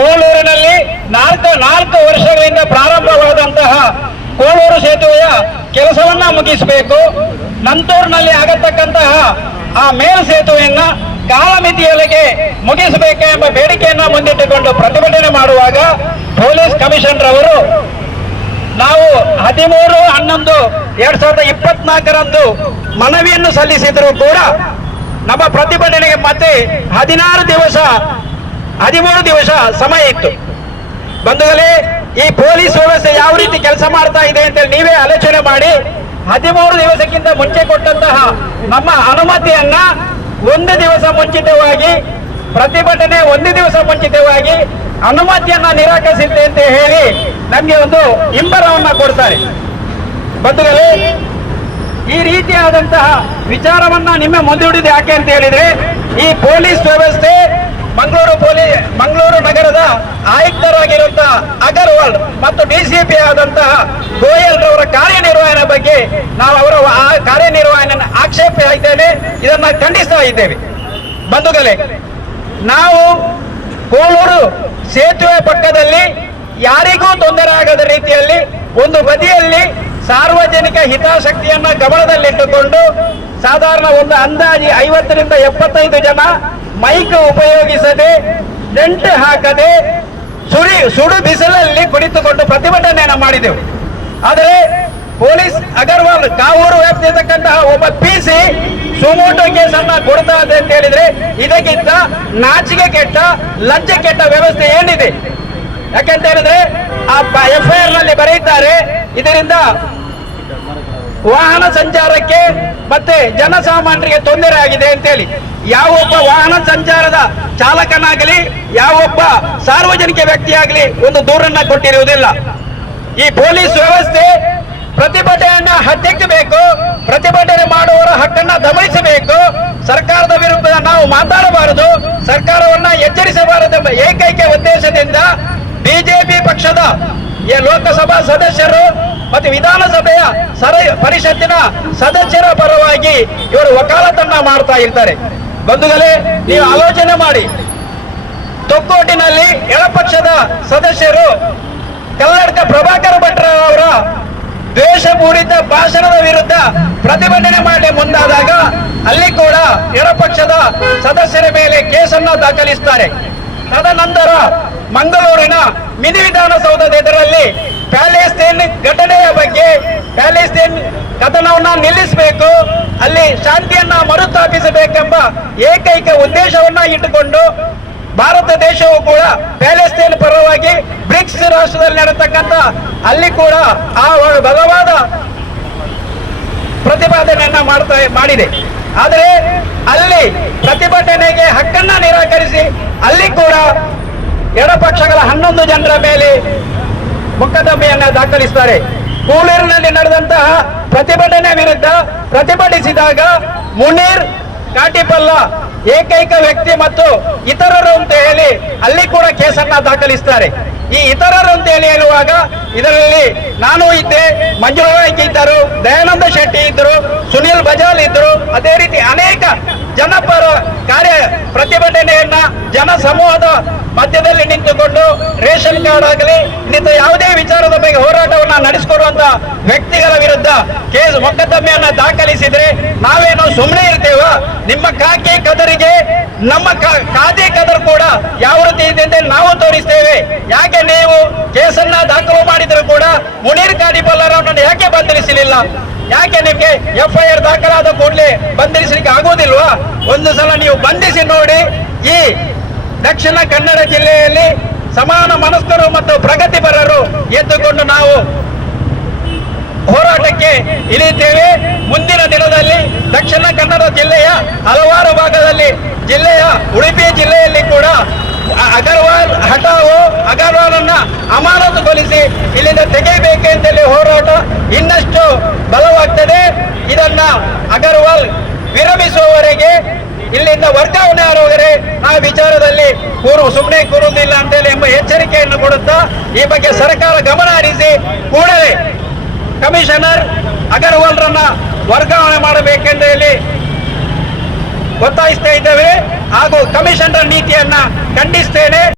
ಕೋಳೂರಿನಲ್ಲಿ ನಾಲ್ಕು ನಾಲ್ಕು ವರ್ಷಗಳಿಂದ ಪ್ರಾರಂಭವಾದಂತಹ ಕೋಳೂರು ಸೇತುವೆಯ ಕೆಲಸವನ್ನ ಮುಗಿಸಬೇಕು. ನಂತೂರಿನಲ್ಲಿ ಆಗತಕ್ಕಂತಹ ಆ ಮೇಲ್ ಸೇತುವೆಯನ್ನ ಕಾಲಮಿತಿಯೊಳಗೆ ಮುಗಿಸಬೇಕು ಎಂಬ ಬೇಡಿಕೆಯನ್ನ ಮುಂದಿಟ್ಟುಕೊಂಡು ಪ್ರತಿಭಟನೆ ಮಾಡುವಾಗ ಪೊಲೀಸ್ ಕಮಿಷನರ್ ಅವರು ನಾವು ಹದಿಮೂರು, ಹನ್ನೊಂದು, ಎರಡ್ ಸಾವಿರದ ಇಪ್ಪತ್ನಾಲ್ಕರಂದು ಮನವಿಯನ್ನು ಸಲ್ಲಿಸಿದರೂ ಕೂಡ ನಮ್ಮ ಪ್ರತಿಭಟನೆಗೆ ಮತ್ತೆ ಹದಿನಾರು ದಿವಸ ಹದಿಮೂರು ದಿವಸ ಸಮಯ ಇತ್ತು. ಬಂಧುಗಳೇ, ಈ ಪೊಲೀಸ್ ವ್ಯವಸ್ಥೆ ಯಾವ ರೀತಿ ಕೆಲಸ ಮಾಡ್ತಾ ಇದೆ ಅಂತ ನೀವೇ ಆಲೋಚನೆ ಮಾಡಿ, ಹದಿಮೂರು ದಿವಸಕ್ಕಿಂತ ಮುಂಚೆ ಕೊಟ್ಟಂತಹ ನಮ್ಮ ಅನುಮತಿಯನ್ನ ಒಂದು ದಿವಸ ಮುಂಚಿತವಾಗಿ, ಪ್ರತಿಭಟನೆ ಒಂದು ದಿವಸ ಮುಂಚಿತವಾಗಿ ಅನುಮತಿಯನ್ನ ನಿರಾಕರಿಸಿದ್ದೆ ಅಂತ ಹೇಳಿ ನಮಗೆ ಒಂದು ಹಿಂಬರವನ್ನ ಕೊಡ್ತಾರೆ. ಬಂಧುಗಳೇ, ಈ ರೀತಿಯಾದಂತಹ ವಿಚಾರವನ್ನ ನಿಮ್ಮ ಮುಂದೂಡಿದ ಯಾಕೆ ಅಂತ ಹೇಳಿದ್ರೆ, ಈ ಪೊಲೀಸ್ ವ್ಯವಸ್ಥೆ ಮಂಗಳೂರು ಪೊಲೀಸ್ ಮಂಗಳೂರು ನಗರದ ಆಯುಕ್ತರಾಗಿರುವಂತಹ ಅಗರ್ವಾಲ್ ಮತ್ತು ಡಿಸಿಪಿ ಆದಂತಹ ಗೋಯಲ್ ರವರ ಕಾರ್ಯನಿರ್ವಹಣೆ ಬಗ್ಗೆ ನಾವು ಅವರ ಕಾರ್ಯನಿರ್ವಹಣೆ ಆಕ್ಷೇಪ ಇದ್ದೇವೆ. ಇದನ್ನ ಖಂಡಿಸ್ತಾ ಇದ್ದೇವೆ. ಬಂಧುಗಳೇ, ನಾವು ಕೋಳೂರು ಸೇತುವೆ ಪಕ್ಕದಲ್ಲಿ ಯಾರಿಗೂ ತೊಂದರೆ ಆಗದ ರೀತಿಯಲ್ಲಿ ಒಂದು ಬದಿಯಲ್ಲಿ ಸಾರ್ವಜನಿಕ ಹಿತಾಸಕ್ತಿಯನ್ನ ಗಮನದಲ್ಲಿಟ್ಟುಕೊಂಡು ಸಾಧಾರಣ ಒಂದು ಅಂದಾಜಿ ಐವತ್ತರಿಂದ ಎಪ್ಪತ್ತೈದು ಜನ ಮೈಕ್ ಉಪಯೋಗಿಸದೆ ಟೆಂಟ್ ಹಾಕದೆ, ಸುರಿ, ಸುಡು ಬಿಸಿಲಲ್ಲಿ ಕುಳಿತುಕೊಂಡು ಪ್ರತಿಭಟನೆಯನ್ನು ಮಾಡಿದೆವು. ಆದರೆ ಪೊಲೀಸ್ ಅಗರ್ವಾಲ್ ಕಾವೂರು ವ್ಯಾಪ್ತಿರ್ತಕ್ಕಂತಹ ಒಬ್ಬ ಪಿ ಸಿ ಸುಮೋಟೋ ಕೇಸನ್ನ ಕೊಡ್ತಾ ಇದೆ ಅಂತ ಹೇಳಿದ್ರೆ, ಇದಕ್ಕಿಂತ ನಾಚಿಕೆ ಕೆಟ್ಟ, ಲಜ್ಜೆ ಕೆಟ್ಟ ವ್ಯವಸ್ಥೆ ಏನಿದೆ? ಯಾಕೆಂತ ಹೇಳಿದ್ರೆ, ಆ ಎಫ್ ಐ ಆರ್ನಲ್ಲಿ ಬರೆಯುತ್ತಾರೆ ಇದರಿಂದ ವಾಹನ ಸಂಚಾರಕ್ಕೆ ಮತ್ತೆ ಜನಸಾಮಾನ್ಯರಿಗೆ ತೊಂದರೆ ಆಗಿದೆ ಅಂತೇಳಿ ಯಾವೊಬ್ಬ ವಾಹನ ಸಂಚಾರದ ಚಾಲಕನಾಗಲಿ, ಯಾವೊಬ್ಬ ಸಾರ್ವಜನಿಕ ವ್ಯಕ್ತಿಯಾಗಲಿ ಒಂದು ದೂರನ್ನ ಕೊಟ್ಟಿರುವುದಿಲ್ಲ. ಈ ಪೊಲೀಸ್ ವ್ಯವಸ್ಥೆ ಪ್ರತಿಭಟನೆಯನ್ನ ಹತ್ತಿಕ್ಕಬೇಕು, ಪ್ರತಿಭಟನೆ ಮಾಡುವವರ ಹಕ್ಕನ್ನ ದಮನಿಸಬೇಕು. ಸರ್ಕಾರದ ವಿರುದ್ಧ ನಾವು ಮಾತಾಡಬಾರದು, ಸರ್ಕಾರವನ್ನ ಎಚ್ಚರಿಸಬಾರದೆಂಬ ಏಕೈಕ ಉದ್ದೇಶದಿಂದ ಬಿಜೆಪಿ ಪಕ್ಷದ ಲೋಕಸಭಾ ಸದಸ್ಯರು ಮತ್ತು ವಿಧಾನಸಭೆಯ ಸರ, ಪರಿಷತ್ತಿನ ಸದಸ್ಯರ ಪರವಾಗಿ ಇವರು ವಕಾಲತನ್ನ ಮಾಡ್ತಾ ಇರ್ತಾರೆ. ಬಂಧುಗಳೇ, ನೀವು ಆಲೋಚನೆ ಮಾಡಿ. ತೊಕ್ಕೋಟಿನಲ್ಲಿ ಎಡಪಕ್ಷದ ಸದಸ್ಯರು ಕಲ್ಲಡ್ಕ ಪ್ರಭಾಕರ್ ಭಟ್ರ ಅವರ ದ್ವೇಷಪೂರಿತ ಭಾಷಣದ ವಿರುದ್ಧ ಪ್ರತಿಭಟನೆ ಮಾಡಿ ಮುಂದಾದಾಗ ಅಲ್ಲಿ ಕೂಡ ಎಡಪಕ್ಷದ ಸದಸ್ಯರ ಮೇಲೆ ಕೇಸನ್ನು ದಾಖಲಿಸುತ್ತಾರೆ ತದನಂತರ ಮಂಗಳೂರಿನ ಮಿನಿ ವಿಧಾನಸೌಧದ ಎದುರಲ್ಲಿ ಪ್ಯಾಲೇಸ್ತೇನ್ ಘಟನೆಯ ಬಗ್ಗೆ ಪ್ಯಾಲೆಸ್ತೇನ್ ಕಥನವನ್ನ ನಿಲ್ಲಿಸಬೇಕು, ಅಲ್ಲಿ ಶಾಂತಿಯನ್ನ ಮರುಸ್ಥಾಪಿಸಬೇಕೆಂಬ ಏಕೈಕ ಉದ್ದೇಶವನ್ನ ಇಟ್ಟುಕೊಂಡು ಭಾರತ ದೇಶವು ಕೂಡ ಪ್ಯಾಲೆಸ್ತೇನ್ ಪರವಾಗಿ ಬ್ರಿಕ್ಸ್ ರಾಷ್ಟ್ರದಲ್ಲಿ ನಡೆತಕ್ಕಂಥ ಅಲ್ಲಿ ಕೂಡ ಆ ಬಲವಾದ ಪ್ರತಿಪಾದನೆಯನ್ನ ಮಾಡ್ತಾ ಮಾಡಿದೆ. ಆದರೆ ಅಲ್ಲಿ ಪ್ರತಿಭಟನೆಗೆ ಹಕ್ಕನ್ನ ನಿರಾಕರಿಸಿ ಅಲ್ಲಿ ಕೂಡ ಎಡಪಕ್ಷಗಳ ಹನ್ನೊಂದು ಜನರ ಮೇಲೆ ಮೊಕದ್ದಮೆಯನ್ನ ದಾಖಲಿಸುತ್ತಾರೆ ಕೂಳೂರಿನಲ್ಲಿ ನಡೆದಂತಹ ಪ್ರತಿಭಟನೆ ವಿರುದ್ಧ ಪ್ರತಿಭಟಿಸಿದಾಗ ಮುನೀರ್ ಕಾಟಿಪಲ್ಲ ಏಕೈಕ ವ್ಯಕ್ತಿ ಮತ್ತು ಇತರರು ಅಂತ ಹೇಳಿ ಅಲ್ಲಿ ಕೂಡ ಕೇಸನ್ನ ದಾಖಲಿಸುತ್ತಾರೆ ಈ ಇತರರು ಅಂತ ಹೇಳಿ ಹೇಳುವಾಗ ಇದರಲ್ಲಿ ನಾನು ಇದ್ದೆ ಮಂಜುಳಾ ಇದ್ದರು, ದಯಾನಂದ ಶೆಟ್ಟಿ ಇದ್ದರು, ಸುನಿಲ್ ಬಜಾಲ್ ಇದ್ದರು. ಅದೇ ರೀತಿ ಅನೇಕ ಜನಪರ ಕಾರ್ಯ ಪ್ರತಿಭಟನೆಯನ್ನ ಜನ ಸಮೂಹದ ಮಧ್ಯದಲ್ಲಿ ನಿಂತುಕೊಂಡು ರೇಷನ್ ಕಾರ್ಡ್ ಆಗಲಿ ಇನ್ನಿತರ ಯಾವುದೇ ವಿಚಾರದ ಬಗ್ಗೆ ಹೋರಾಟವನ್ನ ನಡೆಸಿಕೊಡುವಂತ ವ್ಯಕ್ತಿಗಳ ವಿರುದ್ಧ ಕೇಸ್ ಮೊಕದ್ದಮೆಯನ್ನ ದಾಖಲಿಸಿದ್ರೆ ನಾವೇನು ಸುಮ್ಮನೆ ಇರ್ತೇವ? ನಿಮ್ಮ ಕಾಕಿ ಕದರಿಗೆ, ನಮ್ಮ ಕಾ- ಖಾದಿ ಕದರ್ ಕೂಡ ಯಾವ ರೀತಿ ಇದೆ ಅಂತ ನಾವು ತೋರಿಸ್ತೇವೆ. ಯಾಕೆ ನೀವು ಕೇಸನ್ನ ದಾಖಲು ಮಾಡಿದ್ರು ಕೂಡ ಮುನೀರ್ ಕಾಡಿಪಲ್ಲರವರನ್ನು ಯಾಕೆ ಬಂಧಿಸಲಿಲ್ಲ? ಯಾಕೆ ನಿಮ್ಗೆ ಎಫ್ ಐ ಆರ್ ದಾಖಲಾದ ಕೂಡಲೇ ಬಂಧಿಸಲಿಕ್ಕೆ ಆಗೋದಿಲ್ವಾ? ಒಂದು ಸಲ ನೀವು ಬಂಧಿಸಿ ನೋಡಿ ಈ ದಕ್ಷಿಣ ಕನ್ನಡ ಜಿಲ್ಲೆಯಲ್ಲಿ ಸಮಾನ ಮನಸ್ಕರು ಮತ್ತು ಪ್ರಗತಿಪರರು ಎದ್ದುಕೊಂಡು ನಾವು ಹೋರಾಟಕ್ಕೆ ಇಳಿಯುತ್ತೇವೆ. ಮುಂದಿನ ದಿನದಲ್ಲಿ ದಕ್ಷಿಣ ಕನ್ನಡ ಜಿಲ್ಲೆಯ ಹಲವಾರು ಭಾಗದಲ್ಲಿ ಜಿಲ್ಲೆಯ ಉಡುಪಿ ಜಿಲ್ಲೆಯಲ್ಲಿ ಕೂಡ ಅಗರ್ವಾಲ್, ಹಠಾವು, ಅಗರ್ವಾಲನ್ನ ಅಮಾನತುಗೊಳಿಸಿ ಇಲ್ಲಿಂದ ತೆಗೆಯಬೇಕೆಂತೇಳಿ ಹೋರಾಟ ಇನ್ನಷ್ಟು ಬಲವಾಗ್ತದೆ. ಇದನ್ನ ಅಗರ್ವಾಲ್ ವಿರಮಿಸುವವರೆಗೆ ಇಲ್ಲಿಂದ ವರ್ಗಾವಣೆ ಆರೋಗ್ಯರೆ, ಆ ವಿಚಾರದಲ್ಲಿ ಕೂರು ಸುಮ್ಮನೆ ಕೂರುವುದಿಲ್ಲ ಅಂತೇಳಿ ಎಂಬ ಎಚ್ಚರಿಕೆಯನ್ನು ಕೊಡುತ್ತಾ ಈ ಬಗ್ಗೆ ಸರ್ಕಾರ ಗಮನ ಹರಿಸಿ ಕೂಡಲೇ ಕಮಿಷನರ್ ಅಗರ್ವಾಲ್ರನ್ನ ವರ್ಗಾವಣೆ ಮಾಡಬೇಕೆಂದು ಹೇಳಿ ಒತ್ತಾಯಿಸ್ತಾ ಇದ್ದೇವೆ ಹಾಗೂ ಕಮಿಷನರ್ ನೀತಿಯನ್ನ ಖಂಡಿಸ್ತೇನೆ.